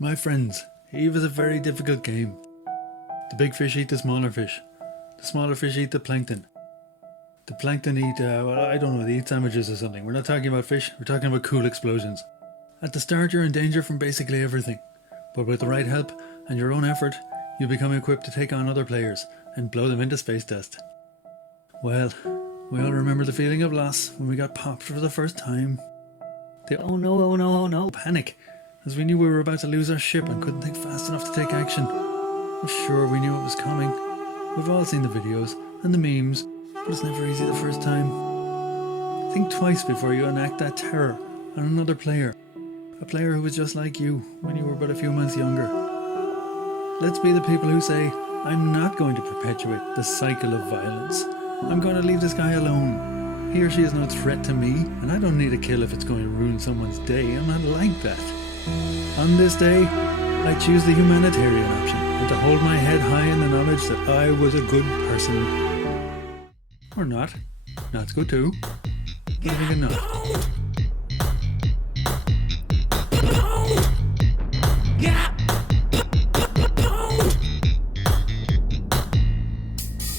My friends, Eve is a very difficult game. The big fish eat the smaller fish. The smaller fish eat the plankton. The plankton eat, I don't know, they eat sandwiches or something. We're not talking about fish, we're talking about cool explosions. At the start you're in danger from basically everything. But with the right help and your own effort, you become equipped to take on other players and blow them into space dust. Well, we all remember the feeling of loss when we got popped for the first time. The oh no panic, as we knew we were about to lose our ship and couldn't think fast enough to take action. I'm sure we knew it was coming. We've all seen the videos and the memes, but it's never easy the first time. Think twice before you enact that terror on another player. A player who was just like you when you were but a few months younger. Let's be the people who say, I'm not going to perpetuate the cycle of violence. I'm going to leave this guy alone. He or she is no threat to me, and I don't need a kill if it's going to ruin someone's day. I'm not like that. On this day, I choose the humanitarian option, and to hold my head high in the knowledge that I was a good person. Or not. That's good too. But I think enough.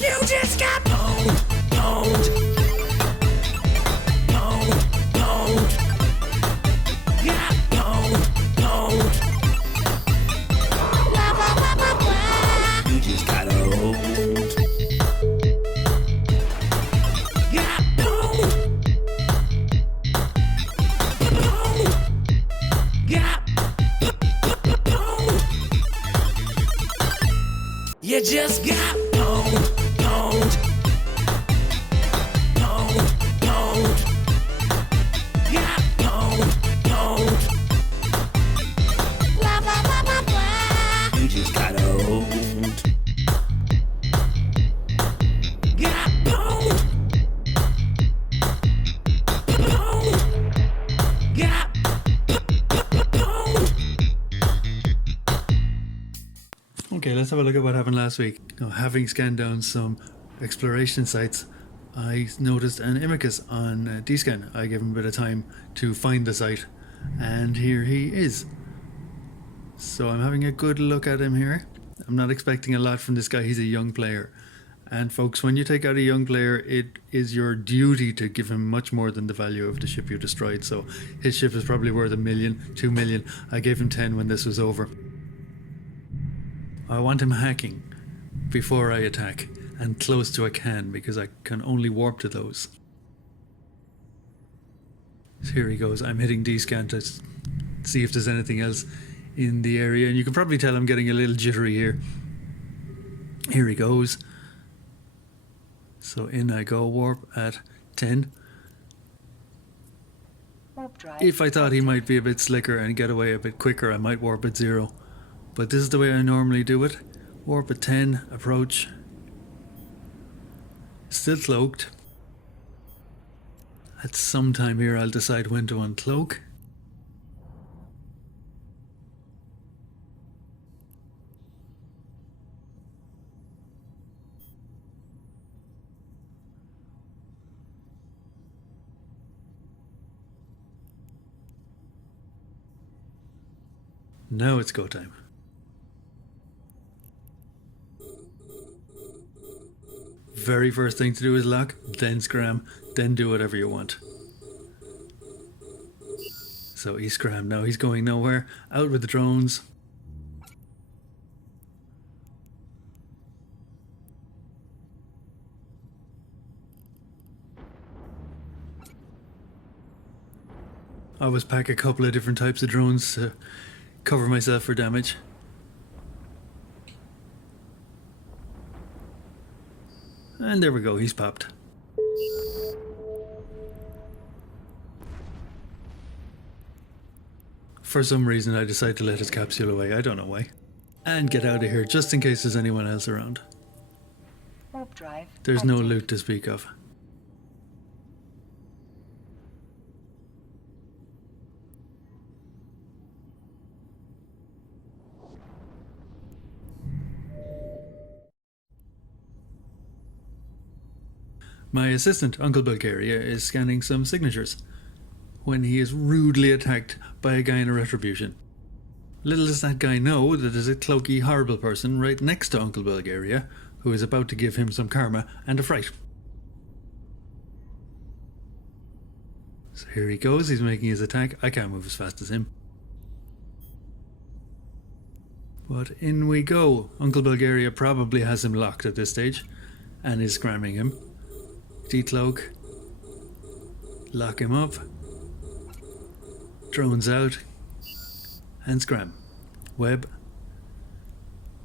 You just got pwned. Got pwned. You just got owned. Got pwned. Got pwned. You just got pwned. You just got owned. Got pwned. Got pwned. Okay, let's have a look at what happened last week. Now, having scanned down some exploration sites, I noticed an Imicus on D-Scan. I gave him a bit of time to find the site, and here he is. So I'm having a good look at him here. I'm not expecting a lot from this guy. He's a young player. And folks, when you take out a young player, it is your duty to give him much more than the value of the ship you destroyed. So his ship is probably worth $1 million, $2 million. I gave him 10 when this was over. I want him hacking before I attack, and close to a can, because I can only warp to those. So here he goes. I'm hitting D-Scan to see if there's anything else in the area, and you can probably tell I'm getting a little jittery here. Here he goes. So in I go, warp at 10. If I thought he might be a bit slicker and get away a bit quicker, I might warp at 0. But this is the way I normally do it. Warp at 10, approach. Still cloaked. At some time here I'll decide when to uncloak. Now it's go time. Very first thing to do is lock, then scram, then do whatever you want. So he scrammed, now he's going nowhere. Out with the drones. I always pack a couple of different types of drones to cover myself for damage. And there we go, he's popped. For some reason I decided to let his capsule away, I don't know why. And get out of here, just in case there's anyone else around. Warp drive. There's no loot to speak of. My assistant, Uncle Bulgaria, is scanning some signatures when he is rudely attacked by a guy in a retribution. Little does that guy know that there's a cloaky, horrible person right next to Uncle Bulgaria who is about to give him some karma and a fright. So here he goes, he's making his attack. I can't move as fast as him. But in we go. Uncle Bulgaria probably has him locked at this stage and is scramming him. Decloak. Lock him up. Drones out. And scram. Web.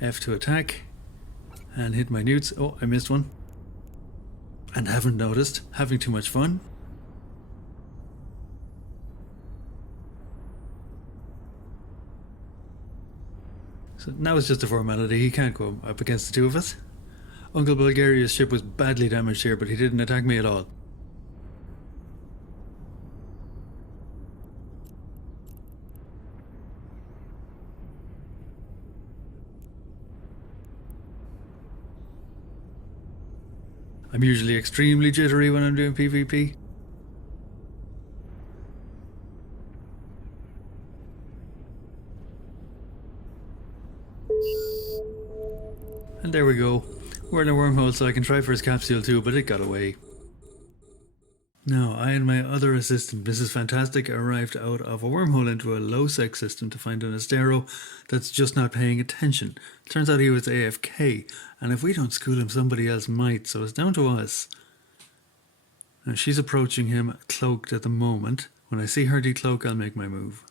F to attack. And hit my newts. Oh, I missed one. And haven't noticed. Having too much fun. So now it's just a formality. He can't go up against the two of us. Uncle Bulgaria's ship was badly damaged here, but he didn't attack me at all. I'm usually extremely jittery when I'm doing PvP. And there we go. We're in a wormhole, so I can try for his capsule too, but it got away. Now, I and my other assistant, Mrs. Fantastic, arrived out of a wormhole into a low-sec system to find an Astero that's just not paying attention. Turns out he was AFK, and if we don't school him, somebody else might, so it's down to us. Now, she's approaching him cloaked at the moment. When I see her decloak, I'll make my move.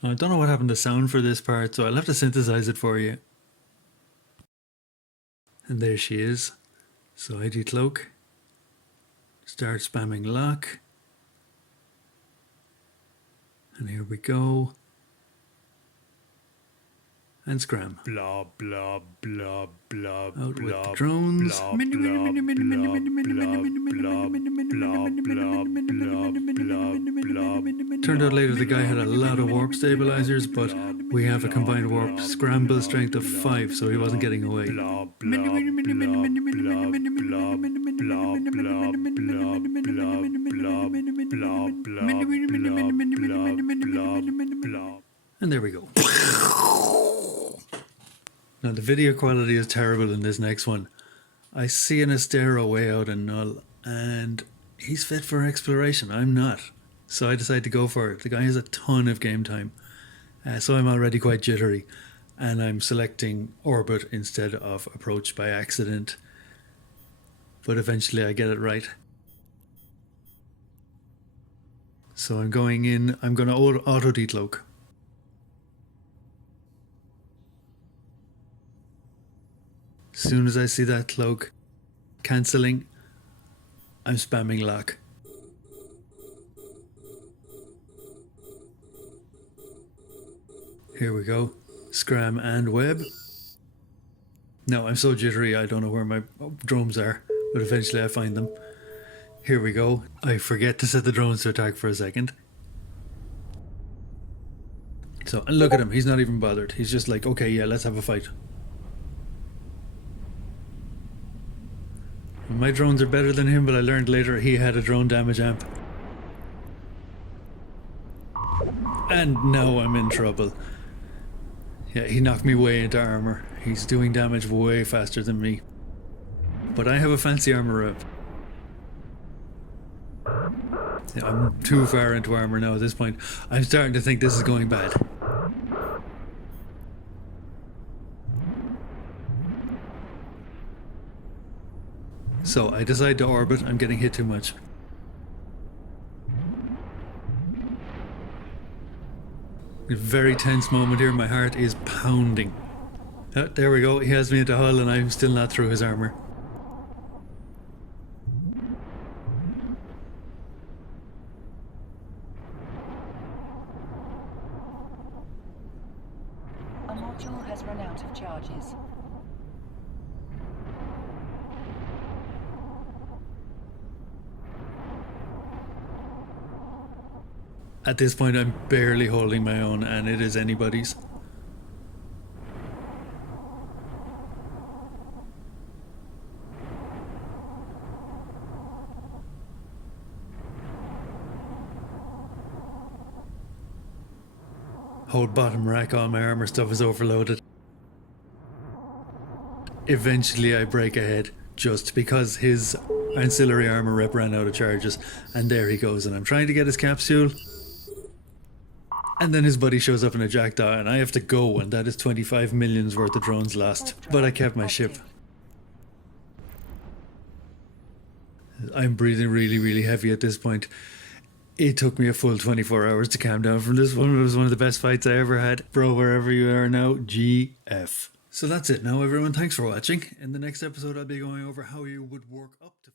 Now, I don't know what happened to sound for this part, so I'll have to synthesize it for you. And there she is. So I decloak. Start spamming lock. And here we go. And scram. Blah blah blah blah. Out with the drones. Turned out later the guy had a lot of warp stabilizers, but we have a combined warp scramble strength of 5, so he wasn't getting away. And there we go. Now the video quality is terrible in this next one. I see an Astero way out in Null, and he's fit for exploration. I'm not. So I decide to go for it. The guy has a ton of game time. So I'm already quite jittery. And I'm selecting orbit instead of approach by accident. But eventually I get it right. So I'm going in. I'm going to auto decloak. As soon as I see that cloak cancelling, I'm spamming lock. Here we go. Scram and web. Now I'm so jittery I don't know where my drones are, but eventually I find them. Here we go. I forget to set the drones to attack for a second. So, and look at him, he's not even bothered. He's just like, okay, yeah, let's have a fight. My drones are better than him, but I learned later he had a drone damage amp. And now I'm in trouble. Yeah, he knocked me way into armor. He's doing damage way faster than me. But I have a fancy armor up. Yeah, I'm too far into armor now at this point. I'm starting to think this is going bad. So I decide to orbit. I'm getting hit too much. A very tense moment here. My heart is pounding. Oh, there we go. He has me into hull and I'm still not through his armor. A module has run out of charges. At this point I'm barely holding my own and it is anybody's. Hold bottom rack, all my armor stuff is overloaded. Eventually I break ahead just because his ancillary armor rep ran out of charges, and there he goes, and I'm trying to get his capsule, and then his buddy shows up in a jackdaw and I have to go, and that is 25 million's worth of drones lost. But I kept my ship. I'm breathing really, really heavy at this point. It took me a full 24 hours to calm down from this one. It was one of the best fights I ever had. Bro, wherever you are now, GF. So that's it now, everyone. Thanks for watching. In the next episode, I'll be going over how you would work up to